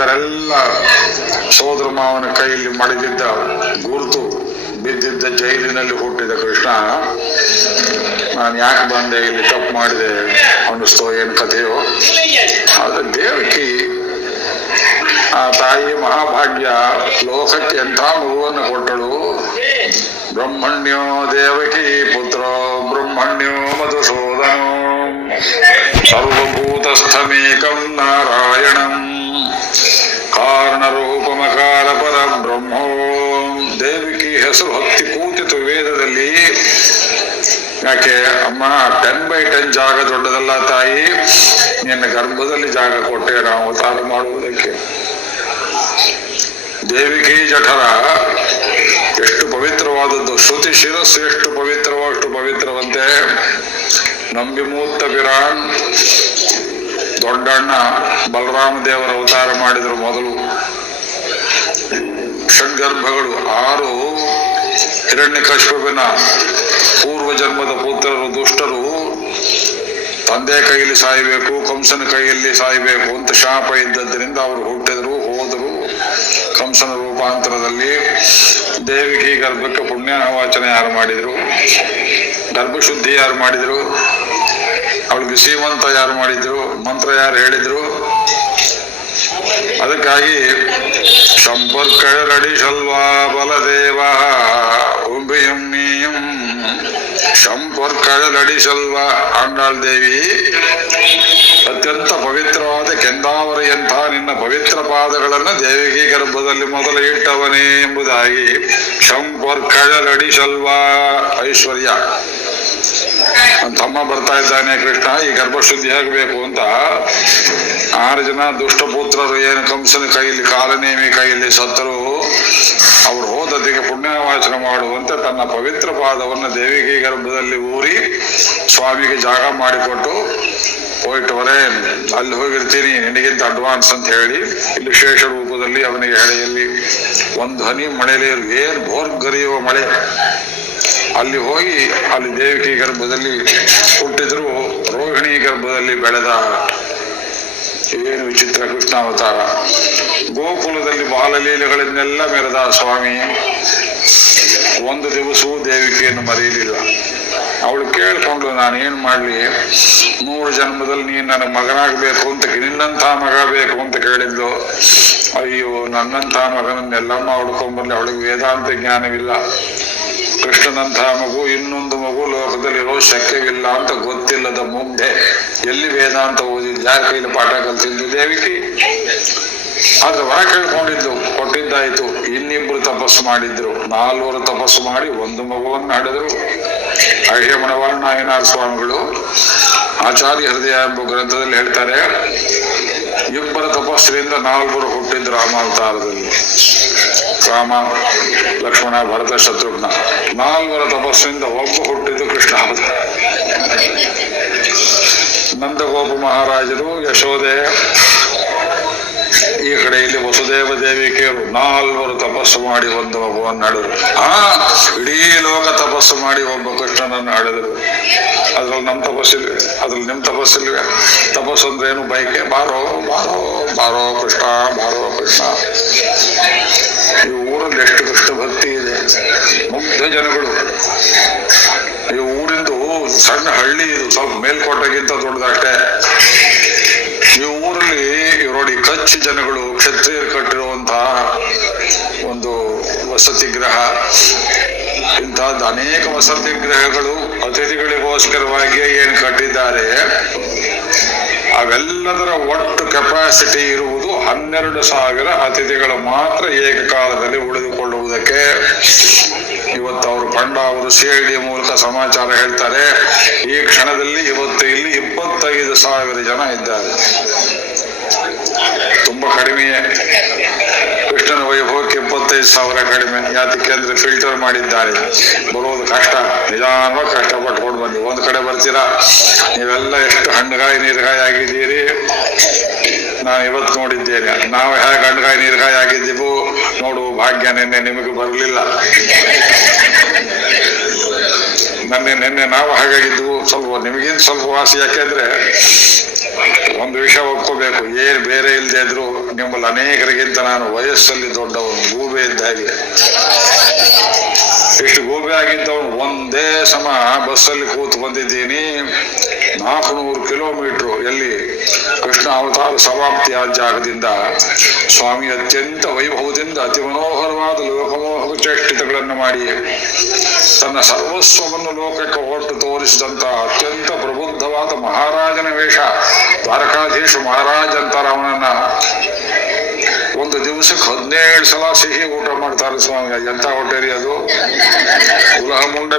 ಬಂದರೆಲ್ಲ ಸೋದರ ಮಾವನ ಕೈಯಲ್ಲಿ ಮಡಿದಿದ್ದ ಗುರುತು ಬಿದ್ದಿದ್ದ ಜೈಲಿನಲ್ಲಿ ಹುಟ್ಟಿದ ಕೃಷ್ಣ, ನಾನು ಯಾಕೆ ಬಂದೆ, ಇಲ್ಲಿ ತಪ್ಪು ಮಾಡಿದೆ ಅನ್ನಿಸ್ತೋ ಏನು ಕಥೆಯೋ? ಆದ್ರೆ ದೇವಕಿ, ಆ ತಾಯಿ ಮಹಾಭಾಗ್ಯ ಲೋಕಕ್ಕೆ ಎಂಥ ಮಗುವನ್ನು ಕೊಟ್ಟಳು? ಬ್ರಹ್ಮಣ್ಯೋ ದೇವಕಿ ಪುತ್ರ, ಬ್ರಹ್ಮಣ್ಯೋ ಮಧುಸೂದನೋ. ಸರ್ವಭೂತಸ್ಥಮೇಕಂ ನಾರಾಯಣಂ. ಕಾರಣರೂಪಮಕಾರ ಪರ ಬ್ರಹ್ಮೋ ದೇವಿಕಿ ಹೆಸರು ಹತ್ತಿ ಕೂತಿತು ವೇದದಲ್ಲಿ ಯಾಕೆ, ಅಮ್ಮ ಟೆನ್ ಬೈ ಟೆನ್ ಜಾಗ ದೊಡ್ಡದಲ್ಲ ತಾಯಿ. ನಿನ್ನ ಗರ್ಭದಲ್ಲಿ ಜಾಗ ಕೊಟ್ಟೆ ನಾವು ಅವತಾರ ಮಾಡುವುದಕ್ಕೆ. ದೇವಿಕಿ ಜಠರ. ಎಷ್ಟು ಪವಿತ್ರವಾದದ್ದು. ಶ್ರುತಿ ಶಿರಸ್ಸು ಎಷ್ಟು ಪವಿತ್ರವೋ ಅಷ್ಟು ಪವಿತ್ರವಂತೆ. ನಂಬಿಮೂತ್ತ ಬಿರಾನ್ ದೊಡ್ಡಣ್ಣ ಬಲರಾಮ ದೇವರ ಅವತಾರ ಮಾಡಿದ್ರು ಮೊದಲು. ಷಡ್ಗರ್ಭಗಳು ಆರು. ಹಿರಣ್ಯಕಶ್ಯಪಿನ ಪೂರ್ವ ಜನ್ಮದ ಪುತ್ರರು, ದುಷ್ಟರು. ತಂದೆ ಕೈಯಲ್ಲಿ ಸಾಯಬೇಕು, ಕಂಸನ ಕೈಯಲ್ಲಿ ಸಾಯಬೇಕು ಅಂತ ಶಾಪ ಇದ್ದದ್ರಿಂದ ಅವರು ಹುಟ್ಟಿದ್ರು, ಹೋದರು. ಕಂಸನ ರೂಪಾಂತರದಲ್ಲಿ ದೇವಿಗೆ ಗರ್ಭಕ್ಕೆ ಪುಣ್ಯ ವಾಚನೆ ಯಾರು ಮಾಡಿದ್ರು? ಗರ್ಭಶುದ್ಧಿ ಯಾರು ಮಾಡಿದ್ರು? ಅವಳಿಗೆ ಶ್ರೀಮಂತ ಯಾರು ಮಾಡಿದ್ರು ಮಂತ್ರ ಯಾರು ಹೇಳಿದ್ರು? ಅದಕ್ಕಾಗಿ ಸಂಪರ್ಕರಡಿ ಶಲ್ವಾ ಬಲದೇವ. ಸಂಪರ್ಕರಡಿ ನಡೆಸಲ್ವ ಆಂಡಾಳ್ ದೇವಿ? ಅತ್ಯಂತ ಪವಿತ್ರವಾದ ಕೆಂದಾವರಿಯಂಥ ನಿನ್ನ ಪವಿತ್ರ ಪಾದಗಳನ್ನು ದೇವಿಗೆ ಗರ್ಭದಲ್ಲಿ ಮೊದಲು ಇಟ್ಟವನೇ ಎಂಬುದಾಗಿ ಶಂಪರ್ಕಳ ಶಲ್ವ ಐಶ್ವರ್ಯ? ತಮ್ಮ ಬರ್ತಾ ಇದ್ದಾನೆ ಕೃಷ್ಣ, ಈ ಗರ್ಭಶುದ್ಧಿ ಆಗಬೇಕು ಅಂತ. ಆರು ಜನ ದುಷ್ಟಪುತ್ರರು, ಏನು ಕಂಸನ ಕೈಯಲ್ಲಿ, ಕಾಲನೇಮಿ ಕೈಯಲ್ಲಿ ಸತ್ತರು. ಅವರು ಹೋದದಿಗೆ ಪುಣ್ಯವಾಚನ ಮಾಡುವಂತೆ ತನ್ನ ಪವಿತ್ರ ಪಾದವನ್ನು ದೇವಿಗೆ ಗರ್ಭದಲ್ಲಿ ಊರಿ ಸ್ವಾಮಿಗೆ ಜಾಗ ಮಾಡಿಕೊಟ್ಟು ಹೋಯ್ಟವರೇ ಅಲ್ಲಿ ಹೋಗಿರ್ತೀನಿ, ನಿನಗಿಂತ ಅಡ್ವಾನ್ಸ್ ಅಂತ ಹೇಳಿ, ಇಲ್ಲಿ ವಿಶೇಷ ರೂಪದಲ್ಲಿ ಅವನಿಗೆ ಹಳೆಯಲ್ಲಿ ಒಂದು ಹನಿ ಮಳೆಯಲ್ಲಿ ಏನ್ ಭೋರ್ಗರಿಯುವ ಮಳೆ. ಅಲ್ಲಿ ಹೋಗಿ ಅಲ್ಲಿ ದೇವಿಕೆ ಗರ್ಭದಲ್ಲಿ ಹುಟ್ಟಿದ್ರು, ರೋಹಿಣಿ ಗರ್ಭದಲ್ಲಿ ಬೆಳೆದ ಏನು ವಿಚಿತ್ರ ಕೃಷ್ಣ ಅವತಾರ ಗೋಕುಲದಲ್ಲಿ ಬಾಲಲೀಲೆಗಳನ್ನೆಲ್ಲ ಮೆರೆದ ಸ್ವಾಮಿ, ಒಂದು ದಿವಸವೂ ದೇವಿಕೆಯನ್ನು ಮರೆಯಲಿಲ್ಲ. ಅವಳು ಕೇಳಿಕೊಂಡು ನಾನು ಏನ್ ಮಾಡ್ಲಿ? ಮೂರು ಜನ್ಮದಲ್ಲಿ ನೀನು ನನಗೆ ಮಗನಾಗಬೇಕು ಅಂತ, ನಿನ್ನಂಥ ಮಗ ಬೇಕು ಅಂತ ಕೇಳಿದ್ಲು. ಅಯ್ಯೋ, ನನ್ನಂಥ ಮಗನನ್ನೆಲ್ಲಮ್ಮ ಹುಡ್ಕೊಂಡ್ಬರ್ಲಿ ಅವಳಿಗೆ ವೇದಾಂತ ಜ್ಞಾನವಿಲ್ಲ. ಕೃಷ್ಣನಂತಹ ಮಗು, ಇನ್ನೊಂದು ಮಗು ಲೋಕದಲ್ಲಿರೋ ಶಕ್ಯವಿಲ್ಲ ಅಂತ ಗೊತ್ತಿಲ್ಲದ ಮುಂದೆ ಎಲ್ಲಿ ವೇದಾಂತ ಓದಿದ್ದು? ಯಾರ ಕೈಲಿ ಪಾಠ ಕಲ್ತಿದ್ದು ದೇವಿಕಿ? ಆದ್ರೆ ವರ ಕೇಳ್ಕೊಂಡಿದ್ದು, ಕೊಟ್ಟಿದ್ದಾಯ್ತು. ಇನ್ನಿಬ್ರು ತಪಸ್ಸು ಮಾಡಿದ್ರು. ನಾಲ್ವರು ತಪಸ್ಸು ಮಾಡಿ ಒಂದು ಮಗುವನ್ನು ಹಡೆದ್ರು ಅಹ್ಯಮಣವಾಳ ನಾಯನಾಥ ಸ್ವಾಮಿಗಳು ಆಚಾರ್ಯ ಹೃದಯ ಎಂಬ ಗ್ರಂಥದಲ್ಲಿ ಹೇಳ್ತಾರೆ ಇಬ್ಬರ ತಪಸ್ವಿಯಿಂದ ನಾಲ್ವರು ಹುಟ್ಟಿದ್ರು ರಾಮಾವತಾರದಲ್ಲಿ ರಾಮ, ಲಕ್ಷ್ಮಣ, ಭರತ, ಶತ್ರುಘ್ನ. ನಾಲ್ವರ ತಪಸ್ಸಿನಿಂದ ಒಬ್ಬ ಹುಟ್ಟಿದ್ದು ಕೃಷ್ಣ ಅವತಾರ ನಂದಗೋಪ ಮಹಾರಾಜರು ಯಶೋದೆ ಈ ಕಡೆಯಲ್ಲಿ ವಸುದೇವ ಕೇಳು ನಾಲ್ವರು ತಪಸ್ಸು ಮಾಡಿ ಒಂದು ಮಗುವನ್ನು ಹಾಡಿದ್ರು ಆ, ಇಡೀ ಲೋಕ ತಪಸ್ಸು ಮಾಡಿ ಒಬ್ಬ ಕೃಷ್ಣನನ್ನು ಹಾಡಿದ್ರು ಅದ್ರಲ್ಲಿ ನಮ್ಮ ತಪಸ್ಸಿಲ್ವೇ? ಅದ್ರಲ್ಲಿ ನಿಮ್ ತಪಸ್ಸಿಲ್ವೇ? ತಪಸ್ಸು ಅಂದ್ರೆ ಏನು? ಬೈಕೆ? ಬಾರೋ ಬಾರೋ ಬಾರೋ ಕೃಷ್ಣ ಬಾರೋ ಕೃಷ್ಣ. ಈ ಊರಲ್ಲಿ ಎಷ್ಟು ಕೃಷ್ಣ ಭಕ್ತಿ ಇದೆ. ಮುಗ್ಧ ಜನಗಳು. ಈ ಊರಿಂದು ಸಣ್ಣ ಹಳ್ಳಿ ಇದು. ಸ್ವಲ್ಪ ಮೇಲ್ಕೋಟೆಗಿಂತ ದೊಡ್ಡದಷ್ಟೇ ಊರಲ್ಲಿ ನೋಡಿ ಕಚ್ಚಿ ಜನಗಳು ಕ್ಷತ್ರಿಯರು ಕಟ್ಟಿರುವಂತಹ ಒಂದು ವಸತಿ ಗ್ರಹ ಇಂತಹದ್ದು ಅನೇಕ ವಸತಿ ಗೃಹಗಳು ಅತಿಥಿಗಳಿಗೋಸ್ಕರವಾಗಿ ಏನು ಕಟ್ಟಿದ್ದಾರೆ. ಅವೆಲ್ಲದರ ಒಟ್ಟು ಕೆಪಾಸಿಟಿ ಇರುವುದು ಹನ್ನೆರಡು ಸಾವಿರ ಅತಿಥಿಗಳು ಮಾತ್ರ ಏಕಕಾಲದಲ್ಲಿ ಉಳಿದುಕೊಳ್ಳುವುದಕ್ಕೆ. ಇವತ್ತು ಅವರು ಪಂಡ ಅವರು ಸಿಐಡಿ ಮೂಲಕ ಸಮಾಚಾರ ಹೇಳ್ತಾರೆ. ಈ ಕ್ಷಣದಲ್ಲಿ ಇವತ್ತು ಇಲ್ಲಿ ಇಪ್ಪತ್ತೈದು ಸಾವಿರ ಜನ ಇದ್ದಾರೆ. ತುಂಬಾ ಕಡಿಮೆಯೇ ಕೃಷ್ಣನ ವೈಭವಕ್ಕೆ ಇಪ್ಪತ್ತೈದು ಸಾವಿರ ಕಡಿಮೆ. ಯಾತಕ್ಕೆ ಅಂದ್ರೆ ಫಿಲ್ಟರ್ ಮಾಡಿದ್ದಾರೆ. ಬರುವುದು ಕಷ್ಟ. ನಿಧಾನವಾಗಿ ಕಷ್ಟಪಟ್ಕೊಂಡು ಬಂದಿ ಒಂದ್ ಕಡೆ ಬರ್ತೀರಾ? ನೀವೆಲ್ಲ ಎಷ್ಟು ಹಣ್ಣುಗಾಯಿ, ನೀರ್ಗಾಯಿ ಆಗಿದ್ದೀರಿ? ನಾನು ಇವತ್ತು ನೋಡಿದ್ದೇನೆ. ನಾವು ಹೇಗೆ ಹಣ್ಣುಗಾಯಿ, ನೀರ್ಗಾಯಿ ಆಗಿದ್ದೀವು ನೋಡು ಭಾಗ್ಯ ನಿನ್ನೆ ನಿಮಗೆ ಬರಲಿಲ್ಲ. ನನ್ನೆ ನಿನ್ನೆ ನಾವು ಹಾಗಾಗಿದ್ವು. ಸ್ವಲ್ಪ ನಿಮಗಿಂತ ಸ್ವಲ್ಪ ವಾಸಿ. ಯಾಕೆಂದ್ರೆ ಒಂದು ವಿಷಯ ಒಪ್ಕೋಬೇಕು. ಏನ್ ಬೇರೆ ಇಲ್ಲದೆ ಇದ್ರು ನಿಮ್ಮಲ್ಲಿ ಅನೇಕರಿಗಿಂತ ನಾನು ವಯಸ್ಸಲ್ಲಿ ದೊಡ್ಡವನು ಭೂಮಿ ಇದ್ದ ಹಾಗೆ. ಎಷ್ಟು ಗೋಬಿ ಆಗಿದ್ದವನು ಒಂದೇ ಸಮ ಬಸ್ಸಲ್ಲಿ ಕೂತು ಬಂದಿದ್ದೀನಿ. ನಾಲ್ಕುನೂರು ಕಿಲೋಮೀಟರ್ ಎಲ್ಲಿ ಕೃಷ್ಣ ಅವತಾರ ಸಮಾಪ್ತಿಯ ಜಾಗದಿಂದ ಸ್ವಾಮಿ ಅತ್ಯಂತ ವೈಭವದಿಂದ ಅತಿ ಮನೋಹರವಾದ ಲೋಕಮೋಹಕ ಚೇಷ್ಟಿತಗಳನ್ನು ಮಾಡಿ ತನ್ನ ಸರ್ವಸ್ವವನ್ನು ಲೋಕಕ್ಕೆ ಹೊರಟು ತೋರಿಸಿದಂತ ಅತ್ಯಂತ ಪ್ರಬುದ್ಧವಾದ ಮಹಾರಾಜನ ವೇಷ ದ್ವಾರಕಾಧೀಶ ಮಹಾರಾಜ ಅಂತಾರ ಅವನನ್ನ ಒಂದು ದಿವಸಕ್ಕೆ ಹದಿನೇಳು ಸಲ ಸಿಹಿ ಊಟ ಮಾಡ್ತಾರೆ ಸ್ವಾಮಿ ಎಂತ ಹೊಟ್ಟೆರಿ ಅದು? ಉಲಹ ಮುಂಡ